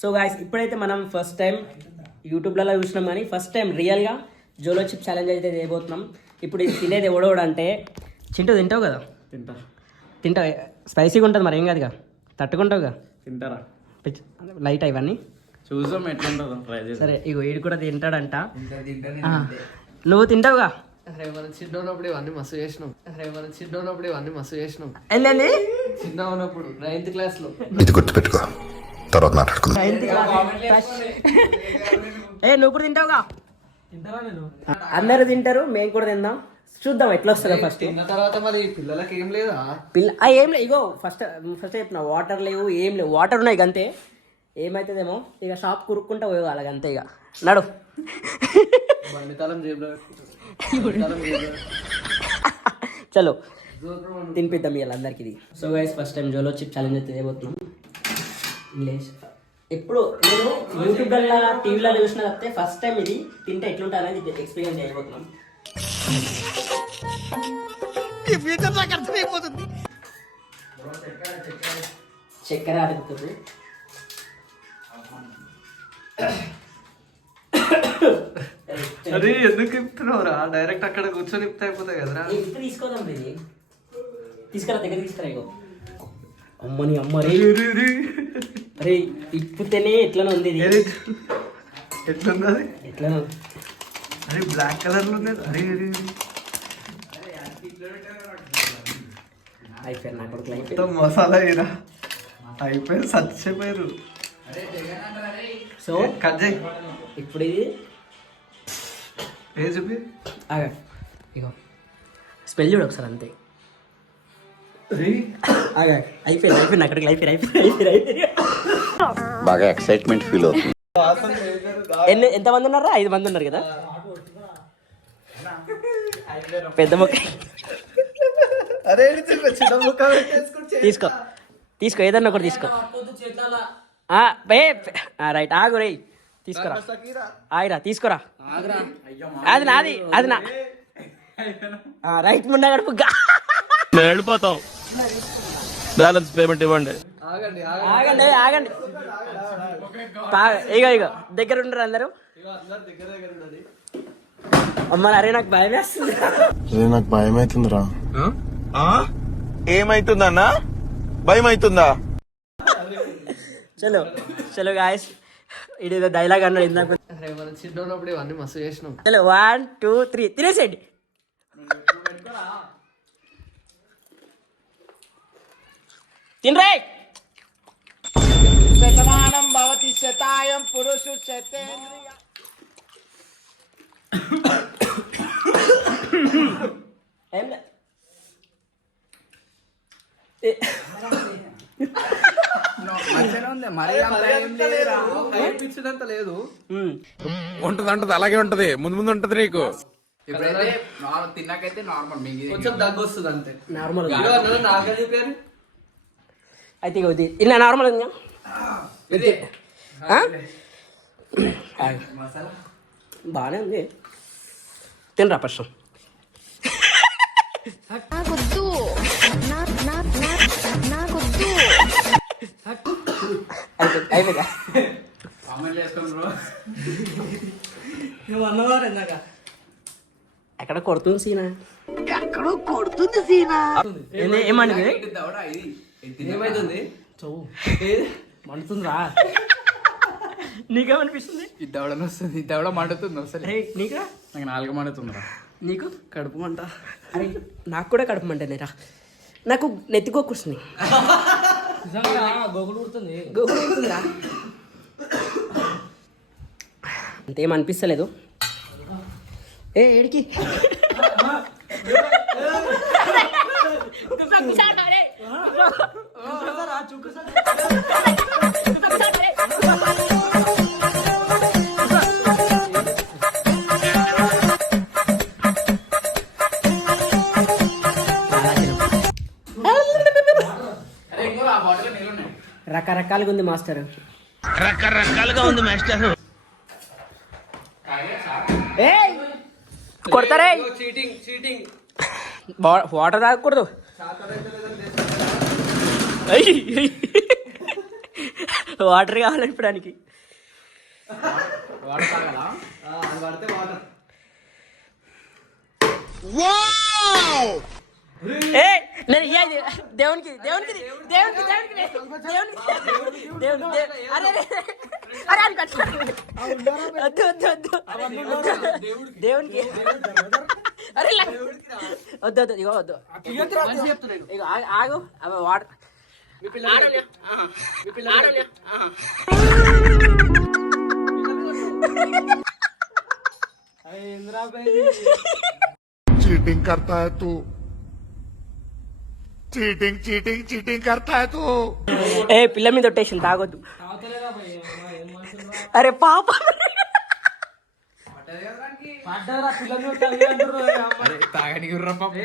So guys ఇప్పుడైతే మనం first time యూట్యూబ్లలో చూసినాం కానీ ఫస్ట్ టైం రియల్గా జోలో చిప్ ఛాలెంజ్ అయితే చేయబోతున్నాం. ఇప్పుడు ఇది తినేది ఎవడోడు అంటే చింటూ తింటావు కదా? తింటావు. స్పైసీగా ఉంటుంది మరి ఏం కాదుగా, తట్టుకుంటావుగా? తింటారా? లైట్ ఇవన్నీ చూసాం ఎట్లా ఉంటుందో. సరే ఇగో వీడు కూడా తింటాడంట. నువ్వు తింటావుగా? చిన్నప్పుడు ఇవన్నీ మస్తు చేసినాం. ఏంటండి చిన్న ఉన్నప్పుడు 9th class లో. ఇది గుర్తుపెట్టుకో, తర్వాత మాట్లాడుకుందాం. నువ్వు కూడా తింటావుగా? అందరూ తింటారు, మేము కూడా తిందాం. చూద్దాం ఎట్లా వస్తుందో. ఫస్ట్ తిన్న తర్వాత మరి పిల్లలకి ఏం లేదా? ఏం లేదు. ఇగో ఫస్ట్ చెప్పిన వాటర్ లేవు, ఏం లేవు. వాటర్ ఉన్నాయి అంతే. ఏమవుతుందేమో ఇక షాప్ కురుక్కుంటా పోయేవాళ్ళకి అంతే. ఇక నడు బండితాళం జేబులో చలో తినిపిద్దాం వీళ్ళందరికీ ఇది. So guys first time Jolo chip challenge అయితే చేయబోతున్నాం. ఎప్పుడు నేను యూట్యూబ్లో టీవీలో చూసిన తప్పితే ఫస్ట్ టైం ఇది తింటే ఎట్లుంటా అనేది ఎక్స్పీరియన్స్ చేయబోతున్నాం. చక్కెర అడుగుతుంది. అరే ఎందుకు ఇప్పుతున్నావురా? డైరెక్ట్ అక్కడ కూర్చొని ఇప్పితే అయిపోతాయి కదరా. తీసుకోదాం ఇది. తీసుకురా, దగ్గర తీసుకురా. ఇగో అమ్మని అమ్మ రే అరే ఇప్పుతేనే ఎట్లనే ఉంది ఇది. ఎట్లుంది అది? ఎట్లనే అరే బ్లాక్ కలర్ లో ఉంది. అరే అయిపోయారు నా కొడుకులు. మొత్తం మసాలా ఇరా అయిపోయి చచ్చిపోయారు. సో కట్ చేయి ఇప్పుడు ఇది చూపి. ఇగో స్మెల్ చూడు ఒకసారి అంతే. అయిపోయింది అక్కడికి. అయిపోయి బాగా ఎక్సైట్మెంట్ ఫీల్ అవుతుంది. ఎంతమంది ఉన్నారా? 5 మంది ఉన్నారు కదా. పెద్ద మొక్క తీసుకో ఏదన్నా ఒకటి తీసుకో. రైట్ ఆగు రే, తీసుకురా. ఆగిరా, తీసుకురా. అది నాది, అది నా రైట్ ముండా గడుపు. వెళ్ళిపోతాం. బ్యాలెన్స్ పేమెంట్ ఇవ్వండి. ఆగండి. ఇగో దగ్గర ఉండరు అందరూ. అమ్మ అరే నాకు భయం వేస్తుంది. నాకు భయం అవుతుందిరా. ఏమైతుందన్నా? భయం అవుతుందా? చలో గాయస్, ఇది డైలాగ్ అన్నాడు ఇందాక. మనం చిన్నప్పుడు ఇవన్నీ మస్తు చేసినాం. చలో 1 2 3 తినేసేయండి. తినరే. ఇచ్చినంత లేదు. ఉంటది అలాగే ఉంటది, ముందు ఉంటది నీకు. తిన్నాకైతే నార్మల్, కొంచెం దగ్గు వస్తుంది అంతే. నార్మల్ నాకే చెప్పారు అయితే ఇలా నార్మల్ ఉంది. బాగానే ఉంది. తినరా ఫస్ట్. అయిపోయిందా? ఎక్కడ కొడుతుంది సీనా? ఏమండి ఏమైతుంది? మండుతుందిరా. నీకేమనిపిస్తుంది? ఇద్దవడం వస్తుంది, ఇద్దవడం మండుతుంది. వస్తుంది నీకా? నాకు 4 మండుతుందిరా. నీకు కడుపు మంట. అరే నాకు కూడా కడుపు మంటనేరా. నాకు నెత్తికొక్కుస్తుంది. గోగుడుతుందిరా. అంతేమనిపిస్తలేదు. ఏడికి రకరకాలుగా ఉంది మాస్టర్. కొడతారే. చీటింగ్. వాటర్ తాగకూడదు. వాటర్ కావాలి ఇప్పడానికి. వాడు తాగలా? అది పడితే వాటర్. ఏ నేను ఇయ్యాలి దేవునికి దేవునికి దేవునికి దేవునికి దేవునికి దేవునికి అరే అరే అని కట్టు. వద్దు వద్దు వద్దు దేవునికి అరే వద్దు వద్దు ఇగో వద్దు ఇగో ఆగు అవి వాటర్ चीटिंग करता है तू चीटिंग चीटिंग चीटिंग करता है तू ఏ పిల్ల మీద ఒట్టేసింది తాగొద్దు. అరే పాప అరే తాగడానికి గుర్రం పాపం.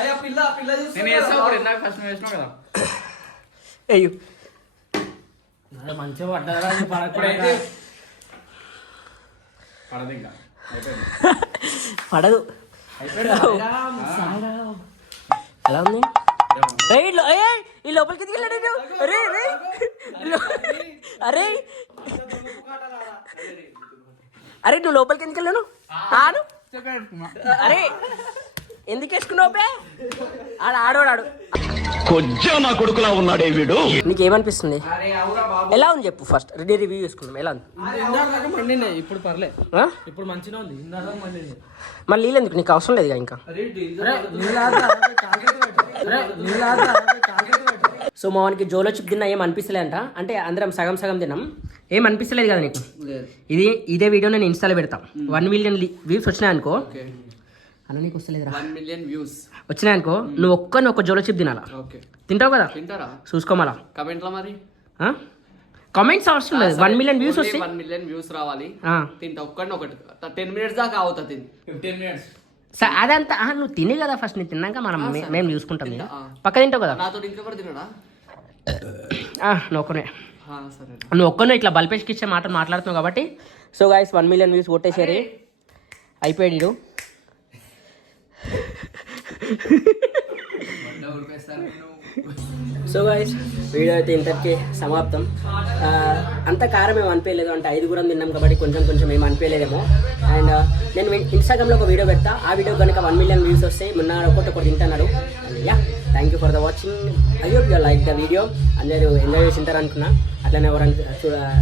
అయ్యా పిల్ల పిల్ల నేను వేస్తా ఇప్పుడు ఇందాక ఫస్ట్ వేసినావు కదా. అయ్యో మంచిగా పడ్డదా పడదు ఇంకా అయిపోయింది. పడదు. ఎలా ఉంది ఈ లోపలికి తీసుకెళ్ళాడు. అరే అరే అరే అరే నువ్వు లోపలికి ఎందుకు వెళ్ళాను ఆడు. అరే ఎందుకు వేసుకున్నావు పే ఆడోడాడు. కొంచెం నా కొడుకులా ఉన్నాడే వీడు. నీకేమనిపిస్తుంది? ఎలా ఉంది చెప్పు ఫస్ట్. రివ్యూ చేసుకుందాం. ఎలా ఉంది? ఇప్పుడు పర్లేదు, ఆ? ఇప్పుడు మంచిగా ఉంది. మళ్ళీ నీళ్ళు ఎందుకు? నీకు అవసరం లేదు ఇంకా. సో మావానికి జోలో చిప్ తిన్నా ఏం అనిపిస్తలేదంట. అంటే అందరం సగం సగం తిన్నాం. ఏం అనిపిస్తలేదు కదా నీకు? ఇదే వీడియో నేను ఇన్స్టాలో పెడతా. 1 million వ్యూస్ వచ్చినాయి అనుకో. అన్న నీకు వస్తలేదురా. 1 million views వచ్చినాయి అనుకో, నువ్వు ఒక జోలో చిప్ తినాలా. తింటావు కదా? తింటారా? చూసుకోమలా కమెంట్లో మరి కామెంట్స్ అవసరం లేదు. 1 million వ్యూస్ వస్తాయి. 1 million views రావాలి. తింటా ఒకటి 10 minutes దాకా అవుతా. 15 minutes అదంతా నువ్వు తినే కదా ఫస్ట్. నేను తిన్నాక మనం మేము చూసుకుంటాం. పక్క తింటావు కదా? నాతో ఇంకెవరు తినడా? నువ్వు ఒక్కనే. సరే నువ్వు ఒక్కనే ఇట్లా బల్పేష్కి ఇచ్చే మాట మాట్లాడుతున్నావు కాబట్టి. సో గాయస్ 1 million వ్యూస్ కొట్టేసారి అయిపోయాడు. సో గాయస్ వీడియో అయితే ఇంతటికి సమాప్తం. అంత కారం ఏమి అనిపించలేదు. అంటే 5 కూడా తిన్నాం కాబట్టి కొంచెం కొంచెం ఏమి అనిపించలేదేమో. అండ్ నేను ఇన్స్టాగ్రామ్లో ఒక వీడియో పెడతా. ఆ వీడియో కనుక 1 million వ్యూస్ వస్తాయి. మొన్న ఒకటి తింటున్నారు. Yeah thank you for the watching. I hope you like the video. అందరూ ఎంజాయ్ చేసి ఉంటారు అనుకున్నా. అట్లనే ఎవరైనా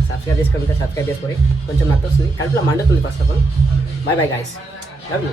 సబ్స్క్రైబ్ చేసుకుంటే సబ్స్క్రైబ్ చేసుకొని కొంచెం నచ్చొస్తుంది. కడుపులో మండుతుంది first of all. By by guys. Love you.